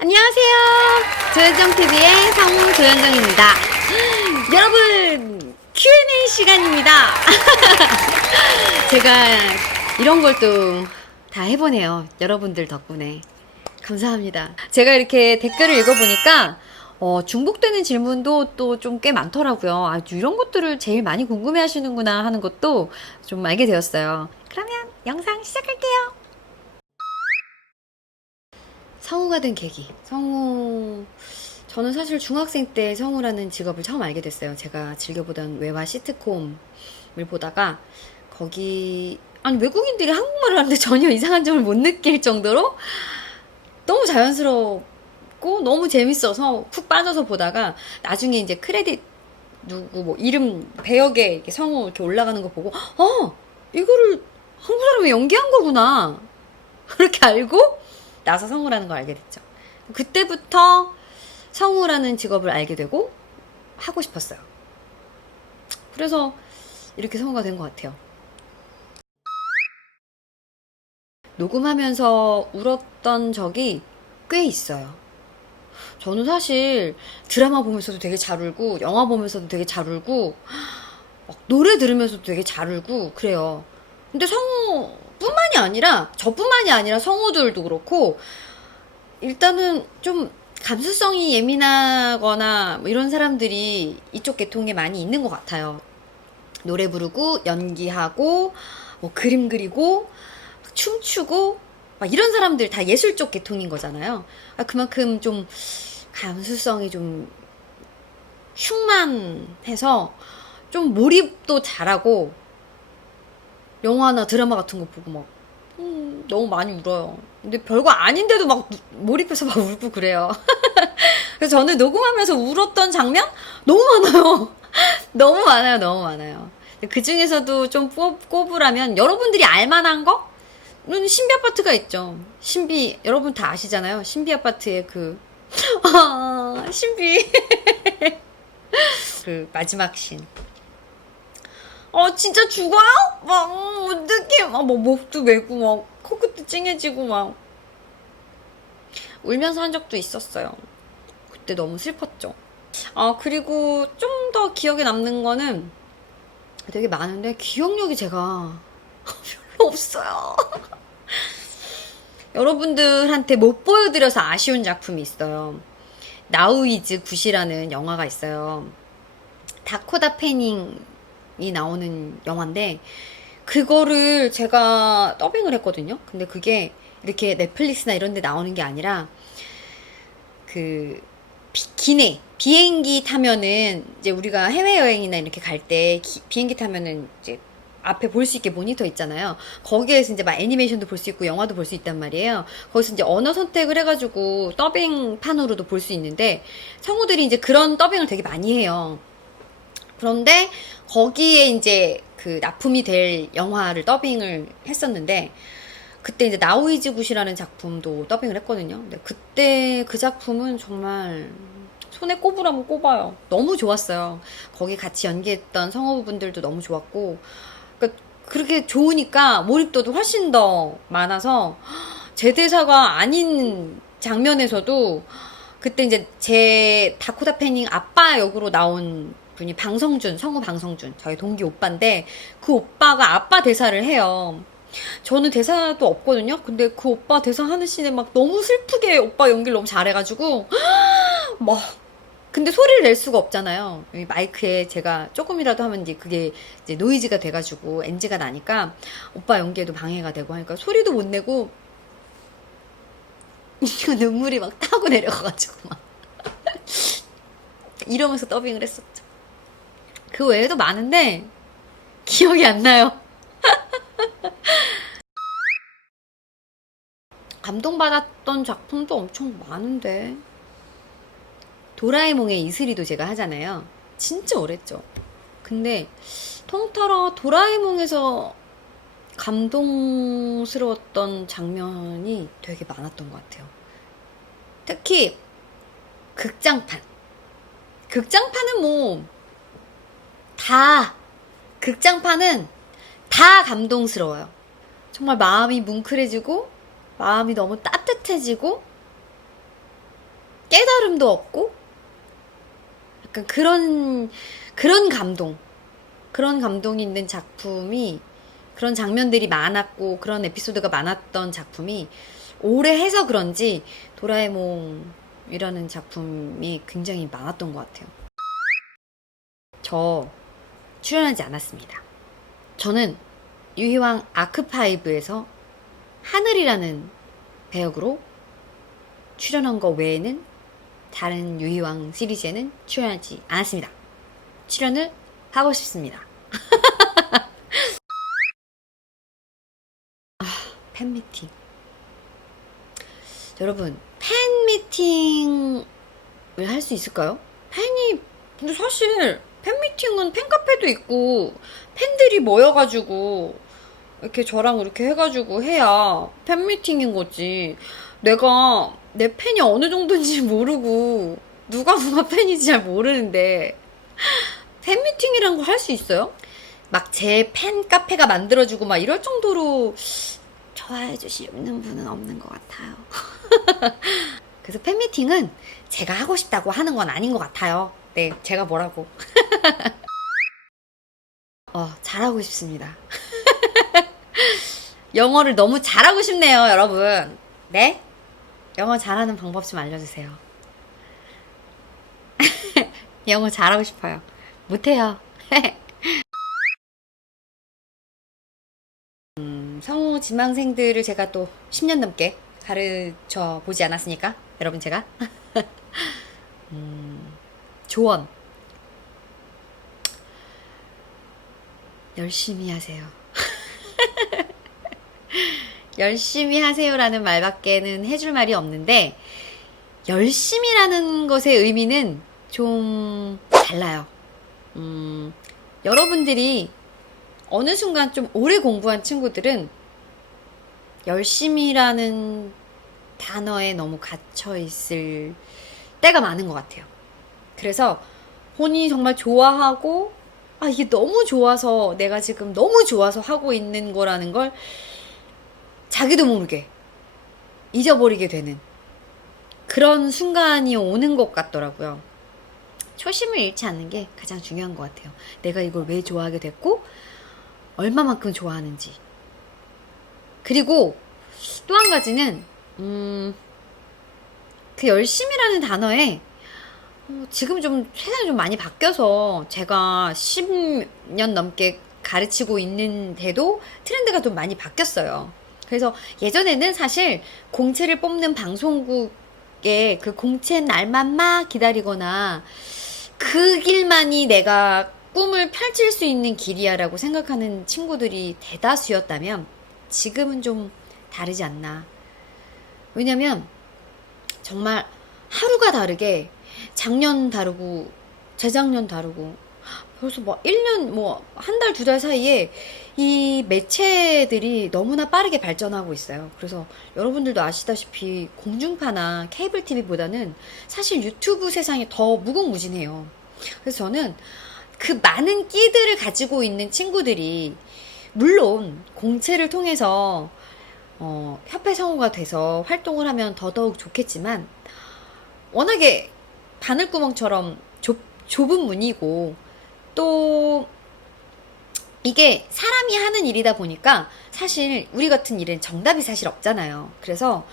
안녕하세요. 조현정TV의 성우 조현정입니다. 여러분, Q&A 시간입니다. 제가 이런 걸 또 다 해보네요. 여러분들 덕분에. 감사합니다. 제가 이렇게 댓글을 읽어보니까 중복되는 질문도 또 좀 꽤 많더라고요. 아, 이런 것들을 제일 많이 궁금해 하시는구나 하는 것도 좀 알게 되었어요. 그러면 영상 시작할게요. 성우가 된 계기. 저는 사실 중학생 때 성우라는 직업을 처음 알게 됐어요. 제가 즐겨보던 외화 시트콤을 보다가 아니, 외국인들이 한국말을 하는데 전혀 이상한 점을 못 느낄 정도로 너무 자연스럽고 너무 재밌어서 푹 빠져서 보다가 나중에 이제 크레딧 누구 뭐 이름 배역에 이렇게 성우 이렇게 올라가는 거 보고 이거를 한국 사람이 연기한 거구나. 그렇게 알고 나서 성우라는 걸 알게 됐죠. 그때부터 성우라는 직업을 알게 되고 하고 싶었어요. 그래서 이렇게 성우가 된 것 같아요. 녹음하면서 울었던 적이 꽤 있어요. 저는 사실 드라마 보면서도 되게 잘 울고 영화 보면서도 되게 잘 울고 막 노래 들으면서도 되게 잘 울고 그래요. 근데 성우뿐만이 아니라 저뿐만이 아니라 성우들도 그렇고 일단은 좀 감수성이 예민하거나 뭐 이런 사람들이 이쪽 계통에 많이 있는 것 같아요. 노래 부르고 연기하고 뭐 그림 그리고 춤추고 막 이런 사람들 다 예술 쪽 계통인 거잖아요. 그만큼 좀 감수성이 좀 흉만해서 좀 몰입도 잘하고 영화나 드라마 같은 거 보고 막 너무 많이 울어요. 근데 별거 아닌데도 막 몰입해서 막 울고 그래요. 그래서 저는 녹음하면서 울었던 장면 너무 많아요. 너무 많아요. 너무 많아요. 그 중에서도 좀 꼽으라면 여러분들이 알만한 거? 신비 아파트가 있죠. 여러분 다 아시잖아요. 신비 아파트의 신비. 그 마지막 씬. 진짜 죽어요? 막, 어떡해. 막, 목도 메고, 막, 코끝도 찡해지고, 막. 울면서 한 적도 있었어요. 그때 너무 슬펐죠. 그리고 좀 더 기억에 남는 거는 되게 많은데, 기억력이 제가 별로 없어요. 여러분들한테 못 보여드려서 아쉬운 작품이 있어요. 나우 이즈 굿이라는 영화가 있어요. 다코다 패닝이 나오는 영화인데 그거를 제가 더빙을 했거든요. 근데 그게 이렇게 넷플릭스나 이런 데 나오는 게 아니라 기내 비행기 타면은 이제 우리가 해외여행이나 이렇게 갈 때 비행기 타면은 이제 앞에 볼 수 있게 모니터 있잖아요. 거기에서 이제 막 애니메이션도 볼 수 있고 영화도 볼 수 있단 말이에요. 거기서 이제 언어 선택을 해가지고 더빙판으로도 볼 수 있는데 성우들이 이제 그런 더빙을 되게 많이 해요. 그런데 거기에 이제 그 납품이 될 영화를 더빙을 했었는데 그때 이제 나우이즈 굿이라는 작품도 더빙을 했거든요. 근데 그때 그 작품은 정말 손에 꼽으라면 꼽아요. 너무 좋았어요. 거기 같이 연기했던 성우분들도 너무 좋았고 그러니까 그렇게 좋으니까 몰입도도 훨씬 더 많아서 제 대사가 아닌 장면에서도 그때 이제 제 다코다 패닝 아빠 역으로 나온 분이 성우 방성준 저희 동기 오빠인데 그 오빠가 아빠 대사를 해요. 저는 대사도 없거든요. 근데 그 오빠 대사 하는 씬에 막 너무 슬프게 오빠 연기를 너무 잘해가지고 막 근데 소리를 낼 수가 없잖아요. 마이크에 제가 조금이라도 하면 이제 그게 이제 노이즈가 돼가지고 NG가 나니까 오빠 연기에도 방해가 되고 하니까 소리도 못 내고 눈물이 막 타고 내려가가지고 막 이러면서 더빙을 했었죠. 그 외에도 많은데 기억이 안 나요. 감동받았던 작품도 엄청 많은데 도라에몽의 이슬이도 제가 하잖아요. 진짜 오랬죠. 근데 통틀어 도라에몽에서 감동스러웠던 장면이 되게 많았던 것 같아요. 특히 극장판은 뭐 극장판은 다 감동스러워요. 정말 마음이 뭉클해지고 마음이 너무 따뜻해지고 깨달음도 얻고 약간 그런 그런 감동이 있는 작품이, 그런 장면들이 많았고 그런 에피소드가 많았던 작품이 오래 해서 그런지 도라에몽이라는 작품이 굉장히 많았던 것 같아요. 저 출연하지 않았습니다. 저는 유희왕 아크5에서 하늘이라는 배역으로 출연한 거 외에는 다른 유희왕 시리즈에는 출연하지 않았습니다. 출연을 하고 싶습니다. 팬미팅. 여러분, 팬미팅을 할 수 있을까요? 근데 사실 팬미팅은 팬카페도 있고 팬들이 모여가지고 이렇게 저랑 이렇게 해가지고 해야 팬미팅인 거지. 내가 내 팬이 어느 정도인지 모르고 누가 팬인지 잘 모르는데 팬미팅이란 거 할 수 있어요? 막 제 팬카페가 만들어주고 막 이럴 정도로 좋아해 주시는 분은 없는 것 같아요. 그래서 팬미팅은 제가 하고 싶다고 하는 건 아닌 것 같아요. 네, 제가 뭐라고. 잘하고 싶습니다. 영어를 너무 잘하고 싶네요, 여러분. 네? 영어 잘하는 방법 좀 알려주세요. 영어 잘하고 싶어요. 못해요. 성우 지망생들을 제가 또 10년 넘게 가르쳐 보지 않았습니까? 여러분, 제가. 조언. 열심히 하세요. 열심히 하세요라는 말밖에는 해줄 말이 없는데, 열심히라는 것의 의미는 좀 달라요. 여러분들이 어느 순간 좀 오래 공부한 친구들은 열심히라는 단어에 너무 갇혀 있을 때가 많은 것 같아요. 그래서 본인이 정말 좋아하고, 이게 너무 좋아서, 내가 지금 너무 좋아서 하고 있는 거라는 걸 자기도 모르게 잊어버리게 되는 그런 순간이 오는 것 같더라고요. 초심을 잃지 않는 게 가장 중요한 것 같아요. 내가 이걸 왜 좋아하게 됐고, 얼마만큼 좋아하는지. 그리고 또 한 가지는, 그 열심이라는 단어에 지금 좀 세상이 좀 많이 바뀌어서 제가 10년 넘게 가르치고 있는데도 트렌드가 좀 많이 바뀌었어요. 그래서 예전에는 사실 공채를 뽑는 방송국의 그 공채 날만 막 기다리거나 그 길만이 내가 꿈을 펼칠 수 있는 길이야라고 생각하는 친구들이 대다수였다면 지금은 좀 다르지 않나. 왜냐면 정말 하루가 다르게 작년 다르고 재작년 다르고 벌써 뭐 1년 뭐 한 달, 두 달 사이에 이 매체들이 너무나 빠르게 발전하고 있어요. 그래서 여러분들도 아시다시피 공중파나 케이블 TV보다는 사실 유튜브 세상이 더 무궁무진해요. 그래서 저는 그 많은 끼들을 가지고 있는 친구들이 물론 공채를 통해서 협회 성우가 돼서 활동을 하면 더더욱 좋겠지만 워낙에 바늘구멍처럼 좁은 문이고 또 이게 사람이 하는 일이다 보니까 사실 우리 같은 일은 정답이 사실 없잖아요. 그래서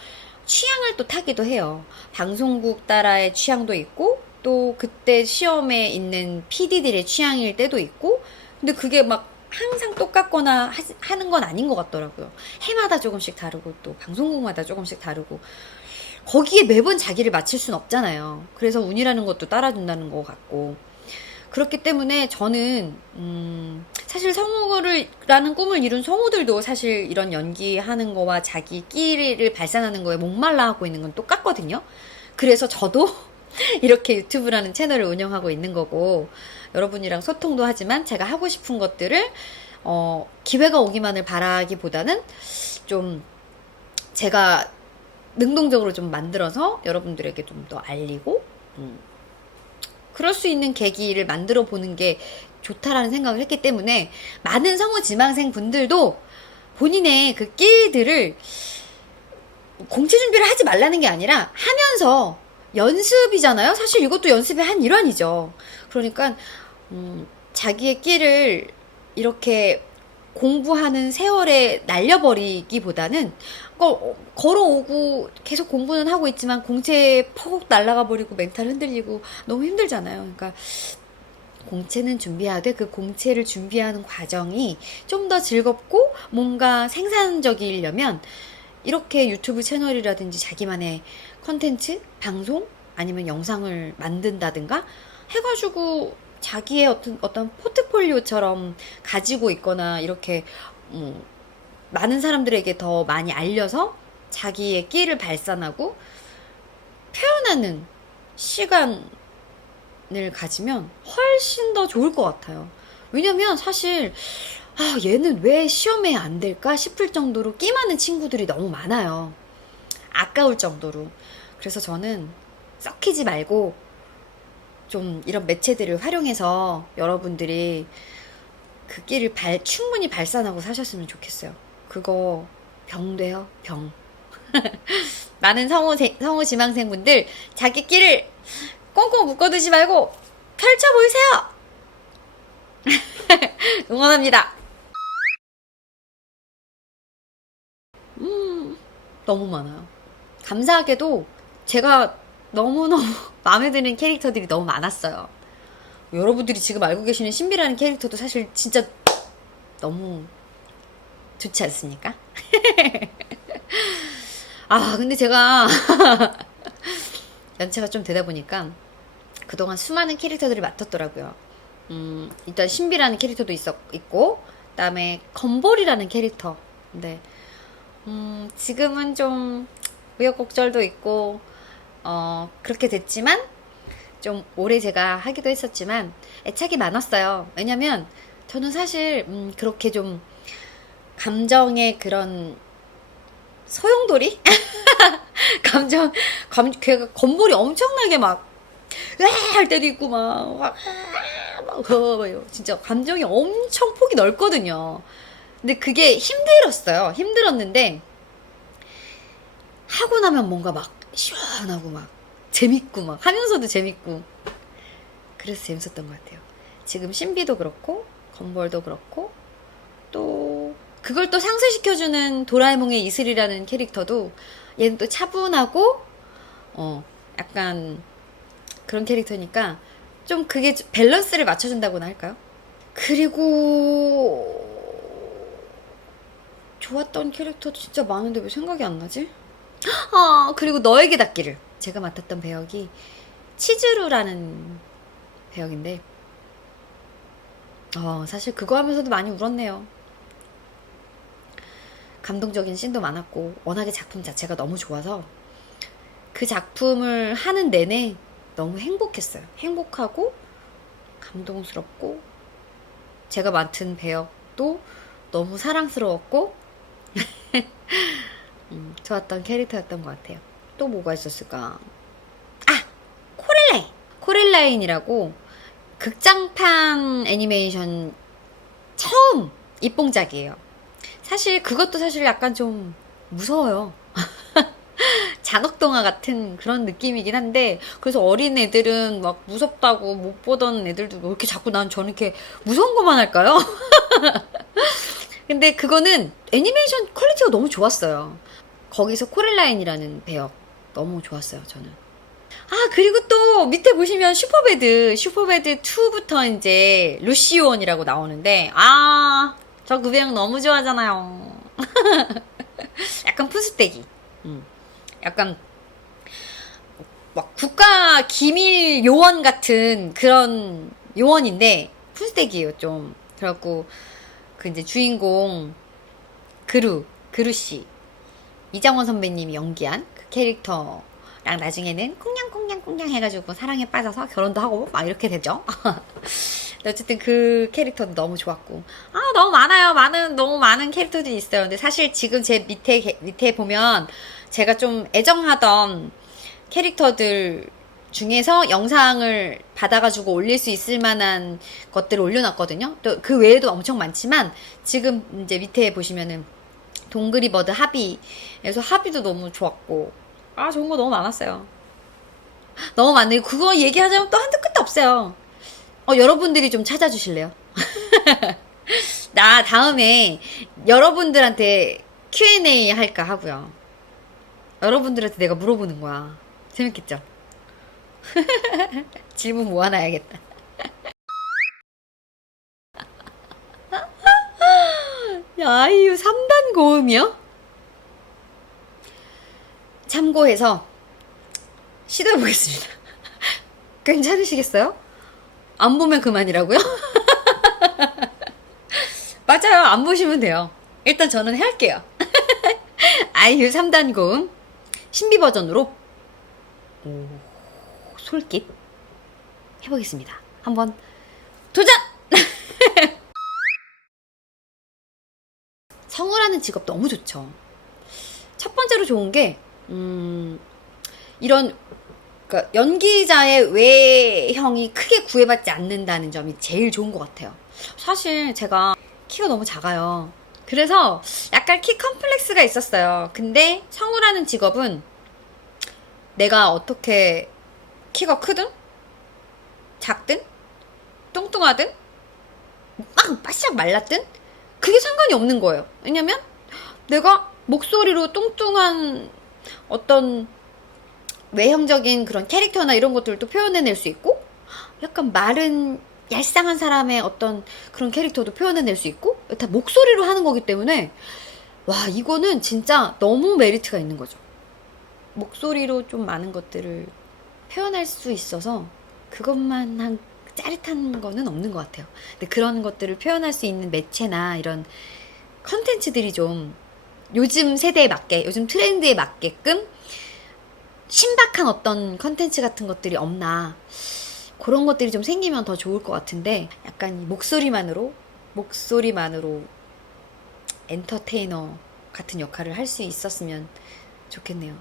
취향을 또 타기도 해요. 방송국 따라의 취향도 있고 또 그때 시험에 있는 PD들의 취향일 때도 있고 근데 그게 막 항상 똑같거나 하는 건 아닌 것 같더라고요. 해마다 조금씩 다르고 또 방송국마다 조금씩 다르고 거기에 매번 자기를 맞출 순 없잖아요. 그래서 운이라는 것도 따라준다는 것 같고 그렇기 때문에 저는 사실 성우라는 꿈을 이룬 성우들도 사실 이런 연기하는 거와 자기 끼를 발산하는 거에 목말라 하고 있는 건 똑같거든요. 그래서 저도 이렇게 유튜브라는 채널을 운영하고 있는 거고 여러분이랑 소통도 하지만 제가 하고 싶은 것들을 기회가 오기만을 바라기보다는 좀 제가 능동적으로 좀 만들어서 여러분들에게 좀 더 알리고 그럴 수 있는 계기를 만들어 보는 게 좋다라는 생각을 했기 때문에 많은 성우 지망생 분들도 본인의 그 끼들을 공채 준비를 하지 말라는 게 아니라 하면서 연습이잖아요. 사실 이것도 연습의 한 일환이죠. 그러니까 자기의 끼를 이렇게 공부하는 세월에 날려버리기보다는 걸어오고 계속 공부는 하고 있지만 공채에 퍽 날아가 버리고 멘탈 흔들리고 너무 힘들잖아요. 그러니까 공채는 준비하되 그 공채를 준비하는 과정이 좀 더 즐겁고 뭔가 생산적이려면 이렇게 유튜브 채널이라든지 자기만의 컨텐츠, 방송 아니면 영상을 만든다든가 해가지고 자기의 어떤 포트폴리오처럼 가지고 있거나 이렇게 많은 사람들에게 더 많이 알려서 자기의 끼를 발산하고 표현하는 시간을 가지면 훨씬 더 좋을 것 같아요. 왜냐면 사실 얘는 왜 시험에 안 될까 싶을 정도로 끼 많은 친구들이 너무 많아요. 아까울 정도로. 그래서 저는 썩히지 말고 좀 이런 매체들을 활용해서 여러분들이 그 끼를 충분히 발산하고 사셨으면 좋겠어요. 그거 병 돼요, 병. 많은 성우 지망생분들 자기 끼를 꽁꽁 묶어두지 말고 펼쳐 보이세요. 응원합니다. 너무 많아요. 감사하게도 제가 너무너무 마음에 드는 캐릭터들이 너무 많았어요. 여러분들이 지금 알고 계시는 신비라는 캐릭터도 사실 진짜 너무 좋지 않습니까? 근데 제가 연차가 좀 되다 보니까 그동안 수많은 캐릭터들을 맡았더라고요. 일단 신비라는 캐릭터도 있고, 그다음에 건볼이라는 캐릭터. 근데 지금은 좀 우여곡절도 있고 그렇게 됐지만 좀 오래 제가 하기도 했었지만 애착이 많았어요. 왜냐면 저는 사실 그렇게 좀 감정의 그런 소용돌이? 걔가 건볼이 엄청나게 막, 할 때도 있고, 진짜 감정이 엄청 폭이 넓거든요. 근데 그게 힘들었는데, 하고 나면 뭔가 막, 시원하고 막, 재밌고 막, 하면서도 재밌고. 그래서 재밌었던 것 같아요. 지금 신비도 그렇고, 건볼도 그렇고, 또, 그걸 또 상쇄시켜주는 도라에몽의 이슬이라는 캐릭터도 얘는 또 차분하고 약간 그런 캐릭터니까 좀 그게 밸런스를 맞춰준다고나 할까요? 그리고 좋았던 캐릭터 진짜 많은데 왜 생각이 안 나지? 그리고 너에게 닿기를 제가 맡았던 배역이 치즈루라는 배역인데 사실 그거 하면서도 많이 울었네요. 감동적인 씬도 많았고 워낙에 작품 자체가 너무 좋아서 그 작품을 하는 내내 너무 행복했어요. 행복하고 감동스럽고 제가 맡은 배역도 너무 사랑스러웠고 좋았던 캐릭터였던 것 같아요. 또 뭐가 있었을까? 코렐라인이라고 극장판 애니메이션 처음 입봉작이에요. 사실 그것도 사실 약간 좀 무서워요. 잔혹동화 같은 그런 느낌이긴 한데 그래서 어린 애들은 막 무섭다고 못 보던 애들도 왜 이렇게 자꾸 저는 이렇게 무서운 것만 할까요? 근데 그거는 애니메이션 퀄리티가 너무 좋았어요. 거기서 코렐라인이라는 배역 너무 좋았어요, 저는. 그리고 또 밑에 보시면 슈퍼배드 2부터 이제 루시온이라고 나오는데 저 그 배역 너무 좋아하잖아요. 약간 푼수떼기. 약간 막 국가 기밀 요원 같은 그런 요원인데 푼수떼기예요, 좀. 그래갖고 그 이제 주인공 그루 씨 이장원 선배님이 연기한 그 캐릭터랑 나중에는 꽁냥꽁냥꽁냥 해가지고 사랑에 빠져서 결혼도 하고 막 이렇게 되죠. 어쨌든 그 캐릭터도 너무 좋았고 너무 많아요. 너무 많은 캐릭터들이 있어요. 근데 사실 지금 제 밑에 보면 제가 좀 애정하던 캐릭터들 중에서 영상을 받아가지고 올릴 수 있을 만한 것들을 올려놨거든요. 또 그 외에도 엄청 많지만 지금 이제 밑에 보시면은 동그리버드 하비에서 하비도 너무 좋았고 좋은 거 너무 많았어요. 너무 많네요. 그거 얘기하자면 또 한도 끝도 없어요. 여러분들이 좀 찾아주실래요? 나 다음에 여러분들한테 Q&A 할까 하고요. 여러분들한테 내가 물어보는 거야. 재밌겠죠? 질문 모아놔야겠다. 아이유 3단 고음이요? 참고해서 시도해보겠습니다. 괜찮으시겠어요? 안 보면 그만이라고요? 맞아요. 안 보시면 돼요. 일단 저는 할게요. 아이유 3단 고음 신비 버전으로 솔깃 해보겠습니다. 한번 도전! 성우라는 직업 너무 좋죠. 첫 번째로 좋은 게 이런 그러니까 연기자의 외형이 크게 구애받지 않는다는 점이 제일 좋은 것 같아요. 사실 제가 키가 너무 작아요. 그래서 약간 키 컴플렉스가 있었어요. 근데 성우라는 직업은 내가 어떻게 키가 크든 작든 뚱뚱하든 막 바싹 말랐든 그게 상관이 없는 거예요. 왜냐면 내가 목소리로 뚱뚱한 어떤 외형적인 그런 캐릭터나 이런 것들도 표현해낼 수 있고 약간 마른 얄쌍한 사람의 어떤 그런 캐릭터도 표현해낼 수 있고 다 목소리로 하는 거기 때문에 와 이거는 진짜 너무 메리트가 있는 거죠. 목소리로 좀 많은 것들을 표현할 수 있어서 그것만 한 짜릿한 거는 없는 것 같아요. 근데 그런 것들을 표현할 수 있는 매체나 이런 컨텐츠들이 좀 요즘 세대에 맞게 요즘 트렌드에 맞게끔 신박한 어떤 컨텐츠 같은 것들이 없나 그런 것들이 좀 생기면 더 좋을 것 같은데 약간 목소리만으로 엔터테이너 같은 역할을 할 수 있었으면 좋겠네요.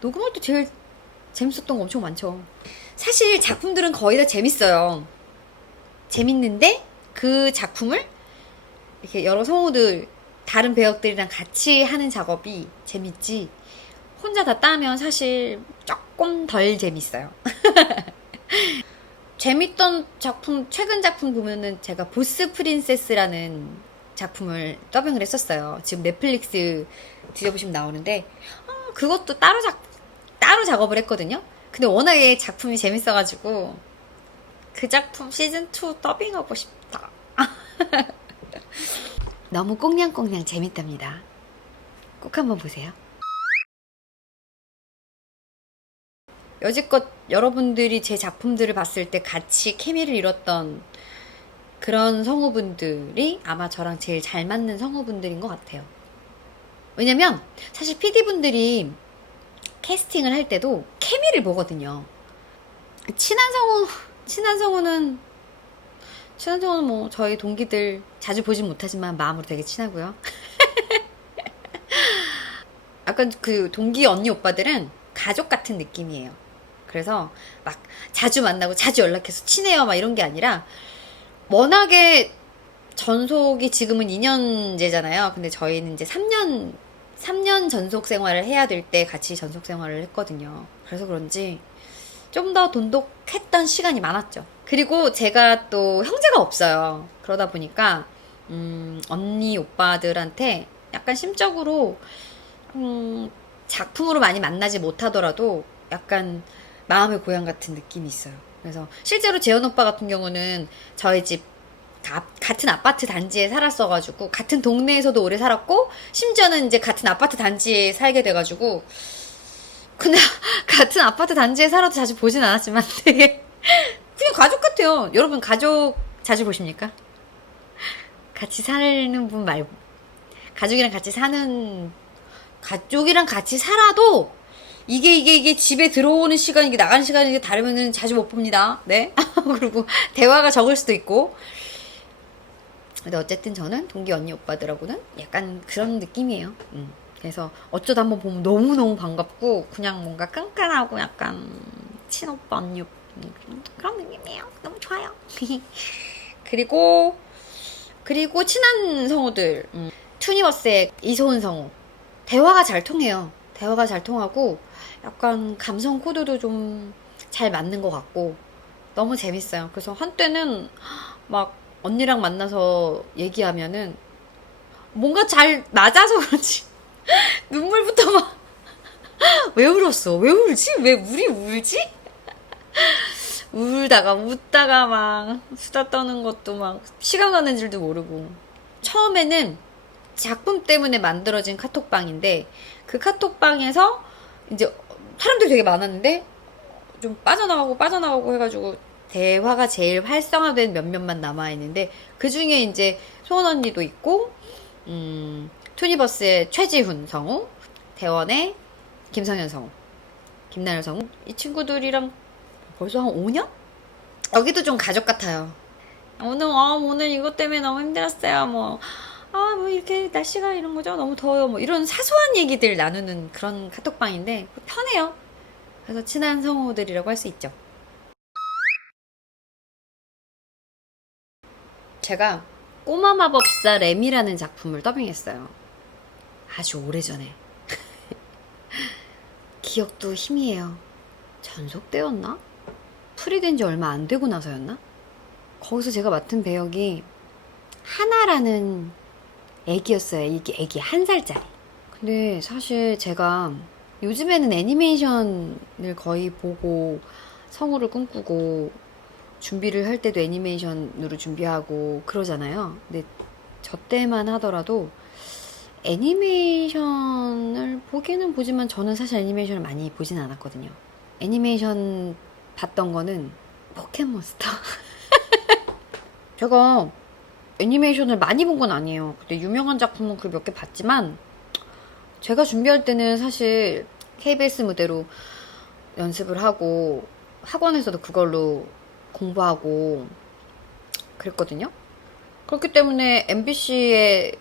녹음할 때 제일 재밌었던 거 엄청 많죠. 사실 작품들은 거의 다 재밌어요. 재밌는데 그 작품을 이렇게 여러 성우들 다른 배역들이랑 같이 하는 작업이 재밌지 혼자 다 따면 사실 조금 덜 재밌어요. 재밌던 작품 최근 작품 보면은 제가 보스 프린세스라는 작품을 더빙을 했었어요. 지금 넷플릭스 뒤져보시면 나오는데 그것도 따로 작업을 했거든요. 근데 워낙에 작품이 재밌어가지고 그 작품 시즌2 더빙하고 싶다. 너무 꽁냥꽁냥 재밌답니다. 꼭 한번 보세요. 여지껏 여러분들이 제 작품들을 봤을 때 같이 케미를 이뤘던 그런 성우분들이 아마 저랑 제일 잘 맞는 성우분들인 것 같아요. 왜냐면 사실 PD분들이 캐스팅을 할 때도 케미를 보거든요. 친한 성우는 뭐 저희 동기들 자주 보진 못하지만 마음으로 되게 친하고요. 약간 그 동기 언니 오빠들은 가족 같은 느낌이에요. 그래서 막 자주 만나고 자주 연락해서 친해요 막 이런 게 아니라 워낙에 전속이 지금은 2년제잖아요. 근데 저희는 이제 3년 전속 생활을 해야 될 때 같이 전속 생활을 했거든요. 그래서 그런지 좀 더 돈독했던 시간이 많았죠. 그리고 제가 또 형제가 없어요. 그러다 보니까 언니 오빠들한테 약간 심적으로 작품으로 많이 만나지 못하더라도 약간 마음의 고향 같은 느낌이 있어요. 그래서 실제로 재현 오빠 같은 경우는 저희 집 같은 아파트 단지에 살았어가지고 같은 동네에서도 오래 살았고 심지어는 이제 같은 아파트 단지에 살게 돼가지고 근데 같은 아파트 단지에 살아도 자주 보진 않았지만 되게 그냥 가족 같아요. 여러분 가족 자주 보십니까? 같이 사는 분 말고 가족이랑 같이 살아도 이게 집에 들어오는 시간 이게 나가는 시간이 다르면은 자주 못 봅니다. 네. 그리고 대화가 적을 수도 있고. 근데 어쨌든 저는 동기 언니 오빠들하고는 약간 그런 느낌이에요. 그래서 어쩌다 한번 보면 너무너무 반갑고 그냥 뭔가 끈끈하고 약간 친오빠 언니 오빠 그런 느낌이에요. 너무 좋아요. 그리고 친한 성우들 투니버스의 이소은 성우 대화가 잘 통해요. 대화가 잘 통하고 약간 감성 코드도 좀 잘 맞는 것 같고 너무 재밌어요. 그래서 한때는 막 언니랑 만나서 얘기하면은 뭔가 잘 맞아서 그런지 눈물부터 막 왜 울었어? 왜 울지? 왜 우리 울지? 울다가 웃다가 막 수다 떠는 것도 막 시간 가는 줄도 모르고 처음에는 작품 때문에 만들어진 카톡방인데 그 카톡방에서 이제 사람들이 되게 많았는데 좀 빠져나가고 해가지고 대화가 제일 활성화된 몇몇만 남아있는데 그 중에 이제 소원 언니도 있고 투니버스의 최지훈 성우, 대원의 김성현 성우, 김나연 성우 이 친구들이랑 벌써 한 5년? 여기도 좀 가족 같아요. 오늘 이것 때문에 너무 힘들었어요. 뭐 이렇게 날씨가 이런 거죠. 너무 더워요. 뭐 이런 사소한 얘기들 나누는 그런 카톡방인데 편해요. 그래서 친한 성우들이라고 할 수 있죠. 제가 꼬마 마법사 램이라는 작품을 더빙했어요. 아주 오래전에. 기억도 희미해요. 전속되었나? 풀이된 지 얼마 안 되고 나서였나? 거기서 제가 맡은 배역이 하나라는 애기였어요. 이게 애기 1살짜리. 근데 사실 제가 요즘에는 애니메이션을 거의 보고 성우를 꿈꾸고 준비를 할 때도 애니메이션으로 준비하고 그러잖아요. 근데 저 때만 하더라도 애니메이션을 보기는 보지만 저는 사실 애니메이션을 많이 보진 않았거든요. 애니메이션 봤던 거는 포켓몬스터. 제가 애니메이션을 많이 본 건 아니에요. 근데 유명한 작품은 그 몇 개 봤지만 제가 준비할 때는 사실 KBS 무대로 연습을 하고 학원에서도 그걸로 공부하고 그랬거든요. 그렇기 때문에 MBC에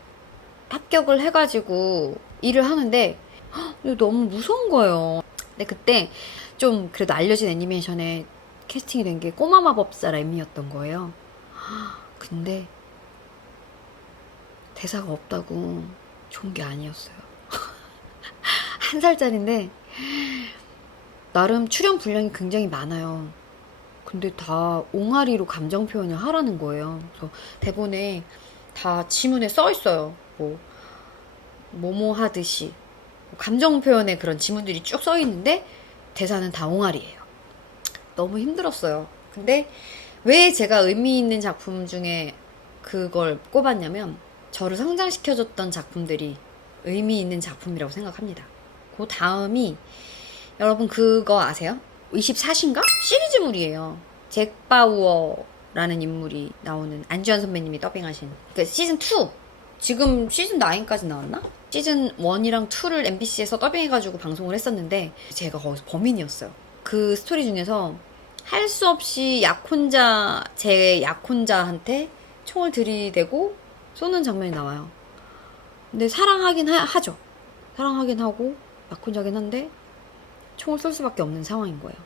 합격을 해가지고 일을 하는데 너무 무서운 거예요. 근데 그때 좀 그래도 알려진 애니메이션에 캐스팅이 된 게 꼬마 마법사 램이었던 거예요. 근데 대사가 없다고 좋은 게 아니었어요. 1살짜리인데 나름 출연 분량이 굉장히 많아요. 근데 다 옹알이로 감정 표현을 하라는 거예요. 그래서 대본에 다 지문에 써 있어요. 뭐뭐 하듯이 감정 표현의 그런 지문들이 쭉 써 있는데 대사는 다 옹알이에요. 너무 힘들었어요. 근데 왜 제가 의미 있는 작품 중에 그걸 꼽았냐면 저를 성장시켜줬던 작품들이 의미 있는 작품이라고 생각합니다. 그 다음이 여러분 그거 아세요? 24신가? 시리즈물이에요. 잭 바우어라는 인물이 나오는 안주현 선배님이 더빙하신 그 시즌 2 지금 시즌 9까지 나왔나? 시즌 1이랑 2를 MBC에서 더빙해가지고 방송을 했었는데 제가 거기서 범인이었어요. 그 스토리 중에서 할 수 없이 제 약혼자한테 총을 들이대고 쏘는 장면이 나와요. 근데 사랑하긴 하죠. 사랑하긴 하고 약혼자긴 한데 총을 쏠 수밖에 없는 상황인 거예요.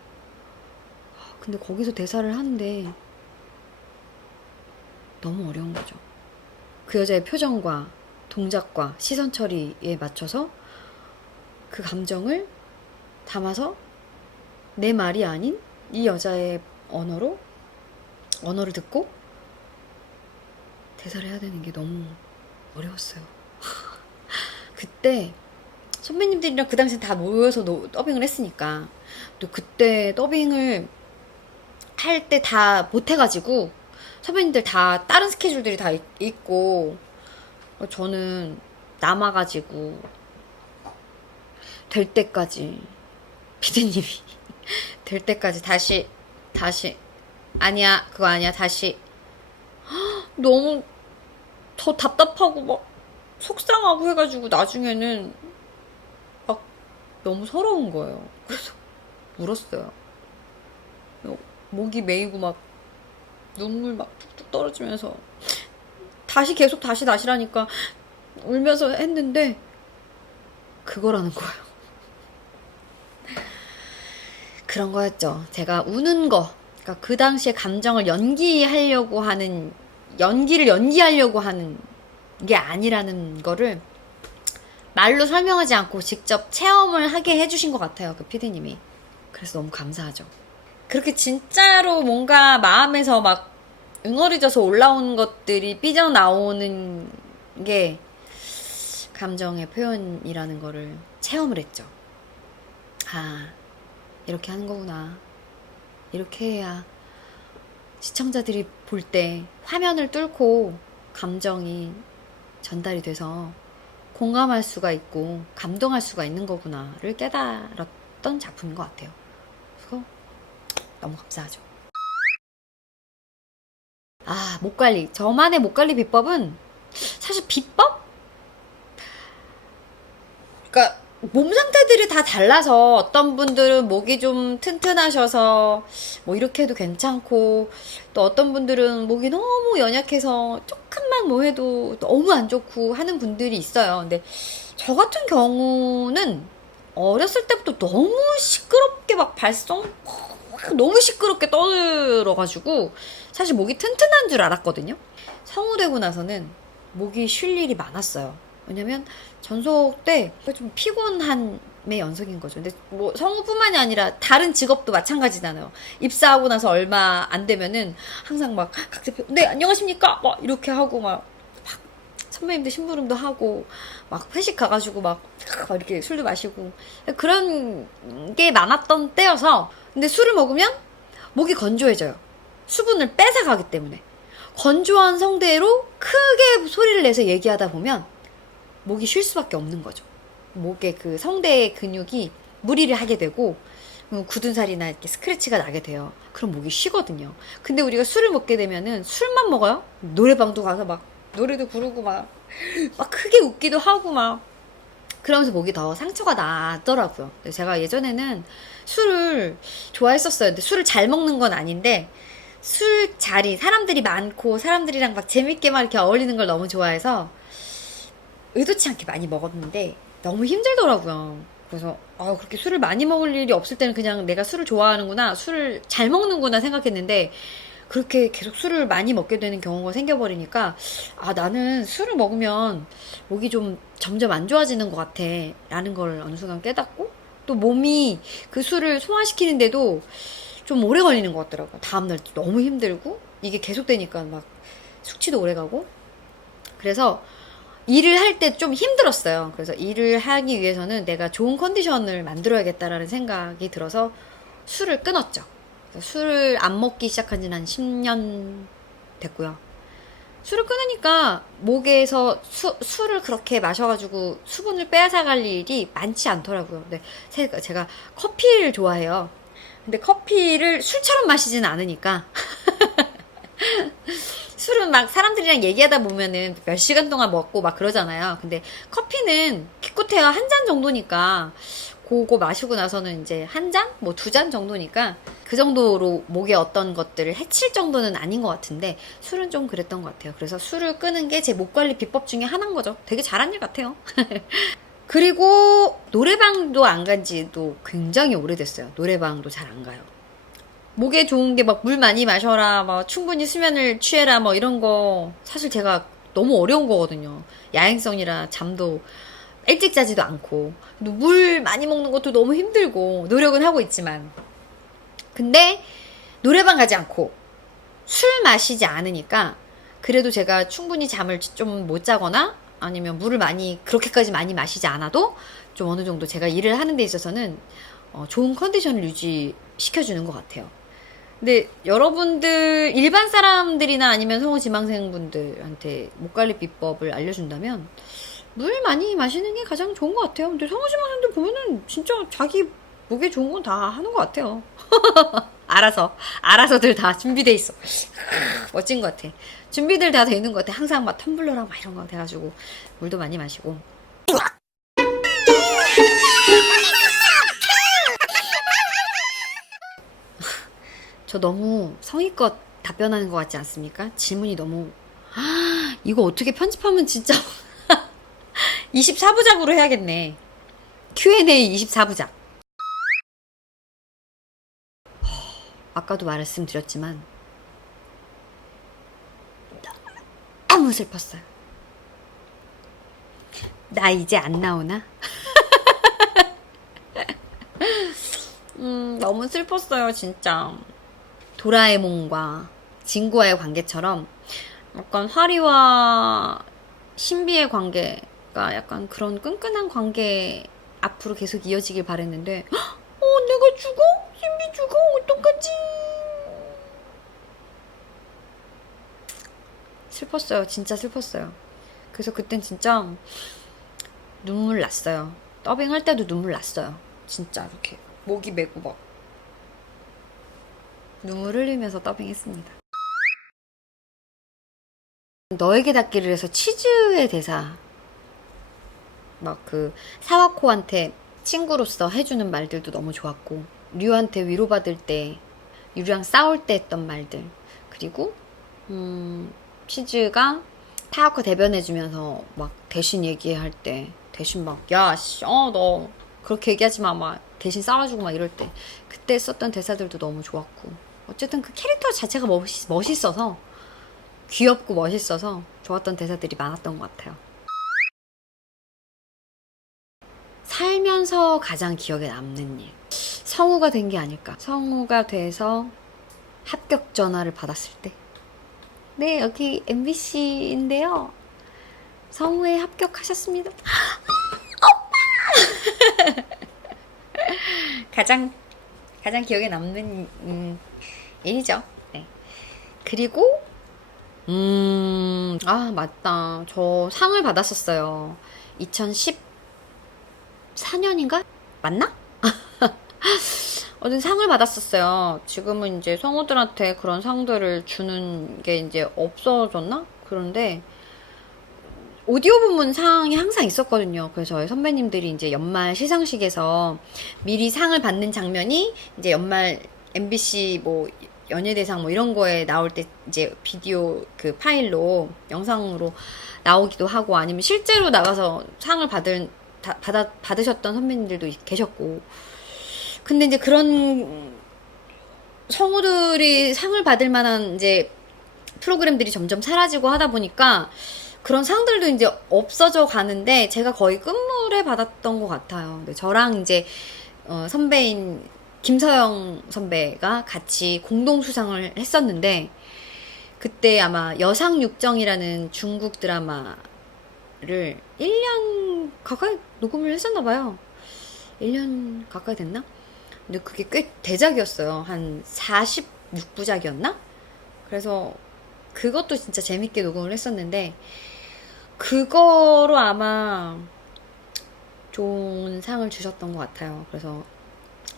근데 거기서 대사를 하는데 너무 어려운 거죠. 그 여자의 표정과 동작과 시선 처리에 맞춰서 그 감정을 담아서 내 말이 아닌 이 여자의 언어를 듣고 대사를 해야 되는 게 너무 어려웠어요. 그때 선배님들이랑 그 당시에 다 모여서 더빙을 했으니까 또 그때 더빙을 할 때 다 못해가지고 선배님들 다 다른 스케줄들이 다 있고 저는 남아가지고 될 때까지 피디님이 될 때까지 다시 아니야 그거 아니야 다시 너무 더 답답하고 막 속상하고 해가지고 나중에는 막 너무 서러운 거예요. 그래서 울었어요. 목이 메이고 막 눈물 막 뚝뚝 떨어지면서 계속 다시라니까 울면서 했는데 그거라는 거예요. 그런 거였죠. 제가 우는 거, 그러니까 그 당시에 감정을 연기를 연기하려고 하는 게 아니라는 거를 말로 설명하지 않고 직접 체험을 하게 해주신 것 같아요. 그 피디님이. 그래서 너무 감사하죠. 그렇게 진짜로 뭔가 마음에서 막 응어리져서 올라오는 것들이 삐져나오는 게 감정의 표현이라는 거를 체험을 했죠. 아, 이렇게 하는 거구나. 이렇게 해야 시청자들이 볼 때 화면을 뚫고 감정이 전달이 돼서 공감할 수가 있고 감동할 수가 있는 거구나를 깨달았던 작품인 것 같아요. 그래서 너무 감사하죠. 아, 목 관리. 저만의 목 관리 비법은 사실 비법? 그러니까 몸 상태들이 다 달라서 어떤 분들은 목이 좀 튼튼하셔서 뭐 이렇게 해도 괜찮고 또 어떤 분들은 목이 너무 연약해서 조금만 뭐 해도 너무 안 좋고 하는 분들이 있어요. 근데 저 같은 경우는 어렸을 때부터 너무 시끄럽게 막 너무 시끄럽게 떠들어가지고 사실 목이 튼튼한 줄 알았거든요. 성우 되고 나서는 목이 쉴 일이 많았어요. 왜냐면 전속 때 좀 피곤함의 연속인 거죠. 근데 뭐 성우뿐만이 아니라 다른 직업도 마찬가지잖아요. 입사하고 나서 얼마 안 되면은 항상 막 각자 네 안녕하십니까 막 이렇게 하고 막 선배님들 심부름도 하고 막 회식 가가지고 막 이렇게 술도 마시고 그런 게 많았던 때여서 근데 술을 먹으면 목이 건조해져요. 수분을 뺏어가기 때문에 건조한 성대로 크게 소리를 내서 얘기하다 보면 목이 쉴 수밖에 없는 거죠. 목의 그 성대의 근육이 무리를 하게 되고 굳은 살이나 이렇게 스크래치가 나게 돼요. 그럼 목이 쉬거든요. 근데 우리가 술을 먹게 되면은 술만 먹어요. 노래방도 가서 막 노래도 부르고 막 크게 웃기도 하고 막 그러면서 목이 더 상처가 나더라고요. 제가 예전에는 술을 좋아했었어요. 근데 술을 잘 먹는 건 아닌데 술자리 사람들이 많고 사람들이랑 막 재밌게 막 이렇게 어울리는 걸 너무 좋아해서 의도치 않게 많이 먹었는데 너무 힘들더라고요. 그래서 그렇게 술을 많이 먹을 일이 없을 때는 그냥 내가 술을 좋아하는구나, 술을 잘 먹는구나 생각했는데 그렇게 계속 술을 많이 먹게 되는 경우가 생겨버리니까 나는 술을 먹으면 목이 좀 점점 안 좋아지는 것 같아 라는 걸 어느 순간 깨닫고 또 몸이 그 술을 소화시키는데도 좀 오래 걸리는 것 같더라고요. 다음날 너무 힘들고 이게 계속되니까 막 숙취도 오래 가고 그래서 일을 할 때 좀 힘들었어요. 그래서 일을 하기 위해서는 내가 좋은 컨디션을 만들어야겠다라는 생각이 들어서 술을 끊었죠. 술을 안 먹기 시작한 지는 한 10년 됐고요. 술을 끊으니까 목에서 술을 그렇게 마셔가지고 수분을 빼앗아갈 일이 많지 않더라고요. 근데 제가 커피를 좋아해요. 근데 커피를 술처럼 마시진 않으니까 술은 막 사람들이랑 얘기하다 보면은 몇 시간 동안 먹고 막 그러잖아요. 근데 커피는 기껏해야 한 잔 정도니까 그거 마시고 나서는 이제 한 잔? 뭐 두 잔 정도니까 그 정도로 목에 어떤 것들을 해칠 정도는 아닌 것 같은데 술은 좀 그랬던 것 같아요. 그래서 술을 끄는 게 제 목 관리 비법 중에 하나인 거죠. 되게 잘한 일 같아요. 그리고 노래방도 안 간 지도 굉장히 오래됐어요. 노래방도 잘 안 가요. 목에 좋은 게 막 물 많이 마셔라, 막 충분히 수면을 취해라, 뭐 이런 거 사실 제가 너무 어려운 거거든요. 야행성이라 잠도 일찍 자지도 않고 물 많이 먹는 것도 너무 힘들고 노력은 하고 있지만 근데 노래방 가지 않고 술 마시지 않으니까 그래도 제가 충분히 잠을 좀 못 자거나 아니면 물을 그렇게까지 많이 마시지 않아도 좀 어느 정도 제가 일을 하는 데 있어서는 좋은 컨디션을 유지시켜주는 것 같아요. 근데 여러분들 일반 사람들이나 아니면 성우 지망생분들한테 목 관리 비법을 알려준다면 물 많이 마시는 게 가장 좋은 것 같아요. 근데 성우 지망생들 보면은 진짜 자기 목에 좋은 건 다 하는 것 같아요. 알아서들 다 준비돼 있어. 멋진 것 같아. 준비들 다 돼 있는 것 같아. 항상 막 텀블러랑 막 이런 거 돼가지고 물도 많이 마시고. 저 너무 성의껏 답변하는 것 같지 않습니까? 질문이 너무 이거 어떻게 편집하면 진짜 24부작으로 해야겠네. Q&A 24부작. 아까도 말씀드렸지만 너무 슬펐어요. 나 이제 안 나오나? 너무 슬펐어요, 진짜. 도라에몽과 진구와의 관계처럼 약간 화리와 신비의 관계가 약간 그런 끈끈한 관계 앞으로 계속 이어지길 바랬는데, 내가 죽어? 신비 죽어? 어떡하지? 슬펐어요. 진짜 슬펐어요. 그래서 그땐 진짜 눈물 났어요. 더빙 할 때도 눈물 났어요. 진짜 이렇게 목이 메고 막 눈물 흘리면서 더빙했습니다. 너에게 닿기를 해서 치즈의 대사, 막 그 사와코한테 친구로서 해주는 말들도 너무 좋았고, 류한테 위로받을 때, 류랑 싸울 때 했던 말들, 그리고 치즈가 타와코 대변해주면서 막 대신 얘기할 때, 대신 막 야, 씨, 너 그렇게 얘기하지 마, 막 대신 싸워주고 막 이럴 때, 그때 썼던 대사들도 너무 좋았고, 어쨌든 그 캐릭터 자체가 멋있어서, 귀엽고 멋있어서 좋았던 대사들이 많았던 것 같아요. 살면서 가장 기억에 남는 일. 성우가 된 게 아닐까. 성우가 돼서 합격 전화를 받았을 때. 네, 여기 MBC인데요. 성우에 합격하셨습니다. 가장 기억에 남는 일이죠. 네. 그리고 맞다. 저 상을 받았었어요. 2014년인가? 맞나? 어떤 상을 받았었어요. 지금은 이제 성우들한테 그런 상들을 주는 게 이제 없어졌나? 그런데 오디오 부문 상이 항상 있었거든요. 그래서 저희 선배님들이 이제 연말 시상식에서 미리 상을 받는 장면이 이제 연말 MBC 뭐 연예대상 뭐 이런 거에 나올 때 이제 비디오 그 파일로 영상으로 나오기도 하고, 아니면 실제로 나가서 상을 받으셨던 선배님들도 계셨고. 근데 이제 그런 성우들이 상을 받을 만한 이제 프로그램들이 점점 사라지고 하다 보니까 그런 상들도 이제 없어져 가는데, 제가 거의 끝물에 받았던 것 같아요. 저랑 이제 선배인 김서영 선배가 같이 공동 수상을 했었는데, 그때 아마 여상육정이라는 중국 드라마를 1년 가까이 녹음을 했었나봐요. 1년 가까이 됐나? 근데 그게 꽤 대작이었어요. 한 46부작이었나? 그래서 그것도 진짜 재밌게 녹음을 했었는데, 그거로 아마 좋은 상을 주셨던 것 같아요. 그래서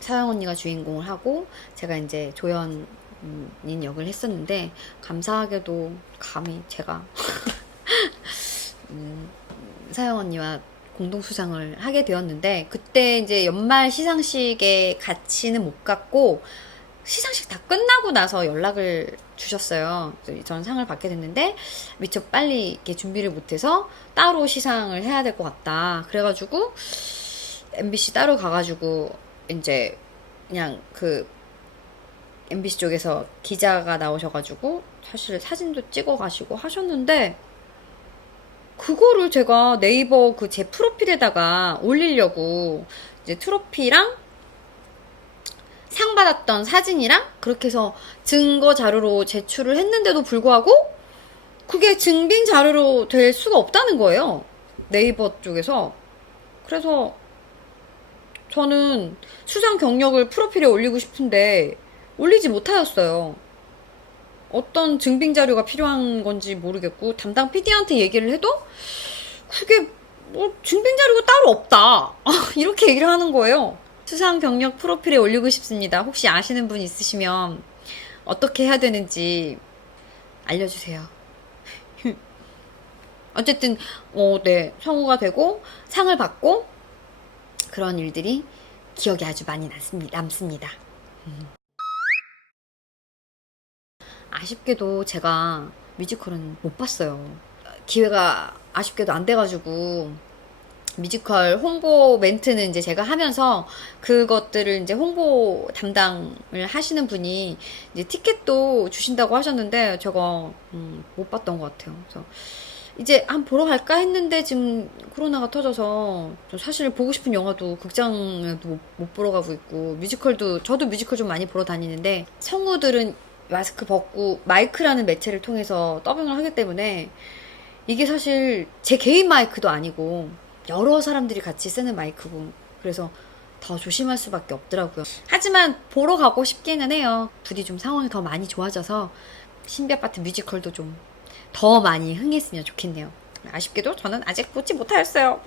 서영 언니가 주인공을 하고 제가 이제 조연인 역을 했었는데, 감사하게도 감히 제가 서영 언니와 공동 수상을 하게 되었는데, 그때 이제 연말 시상식에 같이는 못 갔고 시상식 다 끝나고 나서 연락을 주셨어요. 저는 상을 받게 됐는데 미처 빨리 이렇게 준비를 못해서 따로 시상을 해야 될 것 같다. 그래가지고 MBC 따로 가가지고 이제 그냥 그 MBC 쪽에서 기자가 나오셔가지고 사실 사진도 찍어 가시고 하셨는데, 그거를 제가 네이버 그 제 프로필에다가 올리려고 이제 트로피랑 상 받았던 사진이랑 그렇게 해서 증거 자료로 제출을 했는데도 불구하고 그게 증빙 자료로 될 수가 없다는 거예요. 네이버 쪽에서. 그래서 저는 수상 경력을 프로필에 올리고 싶은데 올리지 못하였어요. 어떤 증빙 자료가 필요한 건지 모르겠고, 담당 PD한테 얘기를 해도 그게 뭐 증빙 자료가 따로 없다. 이렇게 얘기를 하는 거예요. 수상 경력 프로필에 올리고 싶습니다. 혹시 아시는 분 있으시면 어떻게 해야 되는지 알려주세요. 어쨌든 네, 성우가 되고 상을 받고 그런 일들이 기억에 아주 많이 남습니다. 아쉽게도 제가 뮤지컬은 못 봤어요. 기회가 아쉽게도 안 돼가지고, 뮤지컬 홍보 멘트는 이제 제가 하면서 그것들을 이제 홍보 담당을 하시는 분이 이제 티켓도 주신다고 하셨는데 제가 못 봤던 것 같아요. 그래서 이제 한 보러 갈까 했는데 지금 코로나가 터져서 좀 사실 보고 싶은 영화도 극장에도 못 보러 가고 있고 뮤지컬도 저도 뮤지컬 좀 많이 보러 다니는데 성우들은 마스크 벗고 마이크라는 매체를 통해서 더빙을 하기 때문에 이게 사실 제 개인 마이크도 아니고 여러 사람들이 같이 쓰는 마이크고 그래서 더 조심할 수밖에 없더라고요. 하지만 보러 가고 싶기는 해요. 부디 좀 상황이 더 많이 좋아져서 신비아파트 뮤지컬도 좀 더 많이 흥했으면 좋겠네요. 아쉽게도 저는 아직 보지 못하였어요.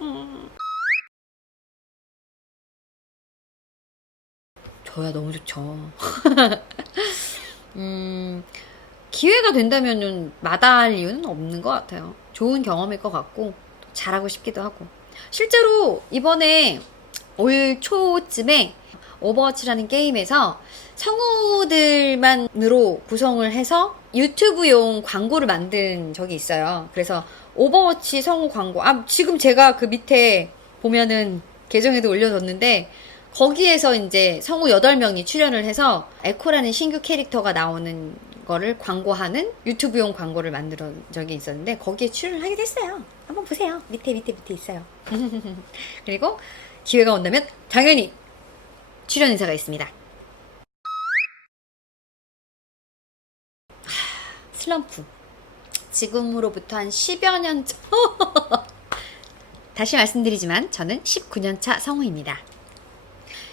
저야 너무 좋죠. 기회가 된다면은 마다할 이유는 없는 것 같아요. 좋은 경험일 것 같고 잘하고 싶기도 하고 실제로 이번에 올 초쯤에 오버워치라는 게임에서 성우들만으로 구성을 해서 유튜브용 광고를 만든 적이 있어요. 그래서 오버워치 성우 광고, 지금 제가 그 밑에 보면은 계정에도 올려뒀는데, 거기에서 이제 성우 8명이 출연을 해서 에코라는 신규 캐릭터가 나오는 거를 광고하는 유튜브용 광고를 만들어 적이 있었는데, 거기에 출연을 하게 됐어요. 한번 보세요. 밑에 있어요. 그리고 기회가 온다면 당연히 출연 인사가 있습니다. 슬럼프. 지금으로부터 한 10여 년 전. 다시 말씀드리지만 저는 19년차 성우입니다.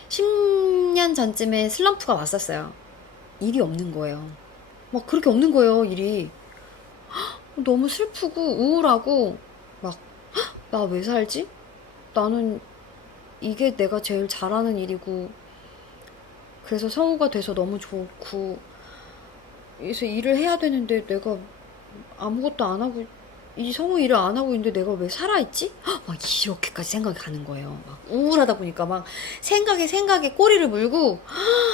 10년 전쯤에 슬럼프가 왔었어요. 일이 없는 거예요. 막 그렇게 없는 거예요, 일이. 너무 슬프고 우울하고 막 나 왜 살지? 나는 이게 내가 제일 잘하는 일이고 그래서 성우가 돼서 너무 좋고 그래서 일을 해야 되는데 내가 아무것도 안 하고 이 성우 일을 안 하고 있는데 내가 왜 살아있지? 막 이렇게까지 생각이 가는 거예요. 막 우울하다 보니까 막 생각에 꼬리를 물고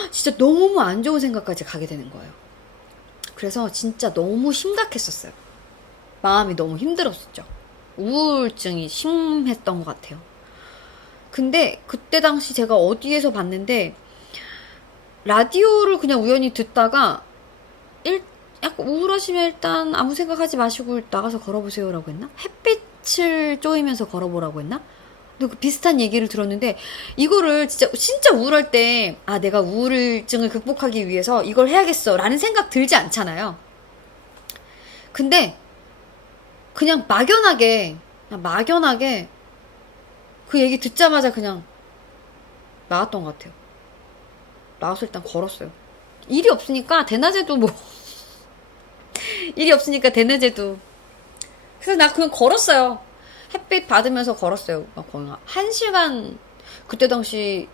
진짜 너무 안 좋은 생각까지 가게 되는 거예요. 그래서 진짜 너무 심각했었어요. 마음이 너무 힘들었었죠. 우울증이 심했던 것 같아요. 근데 그때 당시 제가 어디에서 봤는데 라디오를 그냥 우연히 듣다가 약간 우울하시면 일단 아무 생각하지 마시고 나가서 걸어보세요라고 했나? 햇빛을 쬐이면서 걸어보라고 했나? 근데 그 비슷한 얘기를 들었는데 이거를 진짜 우울할 때 내가 우울증을 극복하기 위해서 이걸 해야겠어 라는 생각 들지 않잖아요. 근데 그냥 막연하게 그 얘기 듣자마자 그냥 나왔던 것 같아요. 나와서 일단 걸었어요. 일이 없으니까 대낮에도 일이 없으니까 대낮에도 그래서 나 그냥 걸었어요. 햇빛 받으면서 걸었어요. 막 거의 1시간 그때 당시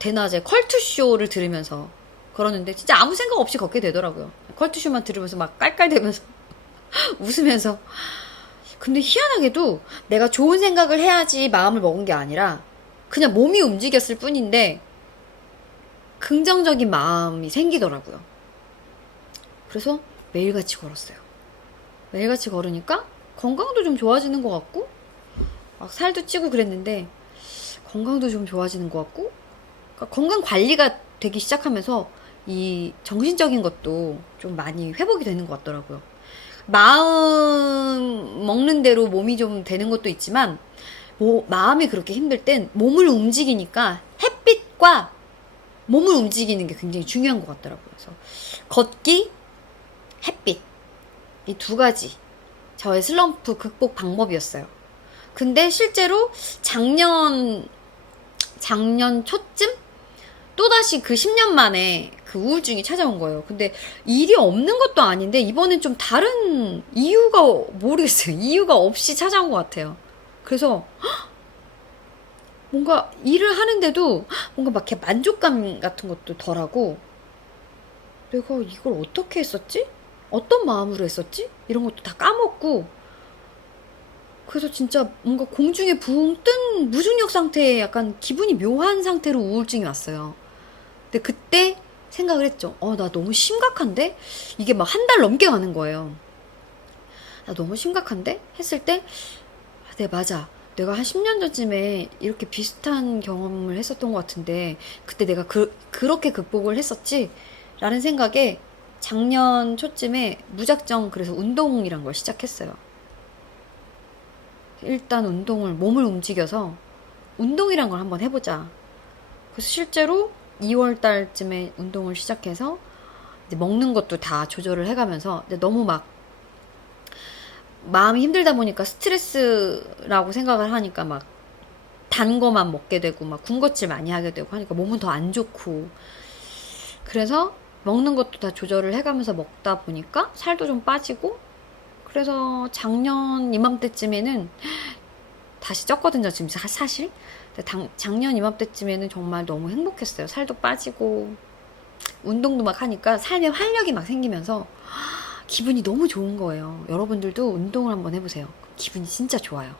대낮에 컬투쇼를 들으면서 걸었는데 진짜 아무 생각 없이 걷게 되더라고요. 컬투쇼만 들으면서 막 깔깔대면서 웃으면서 근데 희한하게도 내가 좋은 생각을 해야지 마음을 먹은 게 아니라 그냥 몸이 움직였을 뿐인데 긍정적인 마음이 생기더라고요. 그래서 매일같이 걸었어요. 매일같이 걸으니까 건강도 좀 좋아지는 것 같고 막 살도 찌고 그랬는데 건강도 좀 좋아지는 것 같고 그러니까 건강 관리가 되기 시작하면서 이 정신적인 것도 좀 많이 회복이 되는 것 같더라고요. 마음 먹는 대로 몸이 좀 되는 것도 있지만 마음이 그렇게 힘들 땐 몸을 움직이니까 햇빛과 몸을 움직이는 게 굉장히 중요한 것 같더라고요. 그래서 걷기, 햇빛 이 2가지 저의 슬럼프 극복 방법이었어요. 근데 실제로 작년 초쯤 또다시 그 10년 만에 그 우울증이 찾아온 거예요. 근데 일이 없는 것도 아닌데 이번엔 좀 다른 이유가 모르겠어요. 이유가 없이 찾아온 것 같아요. 그래서 뭔가 일을 하는데도 뭔가 막 이렇게 만족감 같은 것도 덜하고 내가 이걸 어떻게 했었지? 어떤 마음으로 했었지? 이런 것도 다 까먹고 그래서 진짜 뭔가 공중에 붕 뜬 무중력 상태에 약간 기분이 묘한 상태로 우울증이 왔어요. 근데 그때 생각을 했죠. 나 너무 심각한데? 이게 막 1달 넘게 가는 거예요. 나 너무 심각한데? 했을 때 네, 맞아. 내가 한 10년 전쯤에 이렇게 비슷한 경험을 했었던 것 같은데 그때 내가 그렇게 극복을 했었지? 라는 생각에 작년 초쯤에 무작정 그래서 운동이란 걸 시작했어요. 일단 몸을 움직여서 운동이란 걸 한번 해보자. 그래서 실제로 2월 달쯤에 운동을 시작해서 이제 먹는 것도 다 조절을 해가면서 근데 너무 막 마음이 힘들다 보니까 스트레스라고 생각을 하니까 막 단 거만 먹게 되고 막 군것질 많이 하게 되고 하니까 몸은 더 안 좋고 그래서 먹는 것도 다 조절을 해가면서 먹다 보니까 살도 좀 빠지고 그래서 작년 이맘때쯤에는 다시 쪘거든요. 지금 사실. 근데 작년 이맘때쯤에는 정말 너무 행복했어요. 살도 빠지고 운동도 막 하니까 삶에 활력이 막 생기면서 기분이 너무 좋은 거예요. 여러분들도 운동을 한번 해보세요. 기분이 진짜 좋아요.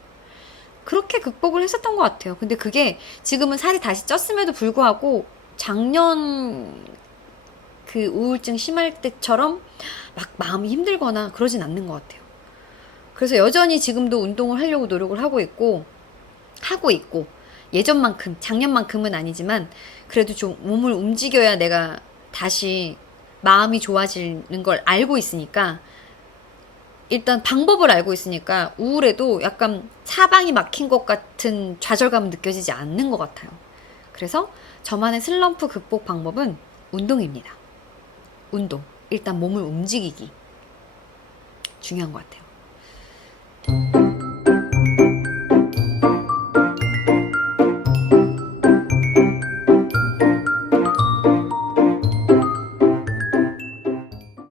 그렇게 극복을 했었던 것 같아요. 근데 그게 지금은 살이 다시 쪘음에도 불구하고 작년 그 우울증 심할 때처럼 막 마음이 힘들거나 그러진 않는 것 같아요. 그래서 여전히 지금도 운동을 하려고 노력을 하고 있고, 예전만큼, 작년만큼은 아니지만, 그래도 좀 몸을 움직여야 내가 다시 마음이 좋아지는 걸 알고 있으니까, 일단 방법을 알고 있으니까 우울해도 약간 사방이 막힌 것 같은 좌절감은 느껴지지 않는 것 같아요. 그래서 저만의 슬럼프 극복 방법은 운동입니다. 운동. 일단 몸을 움직이기. 중요한 것 같아요.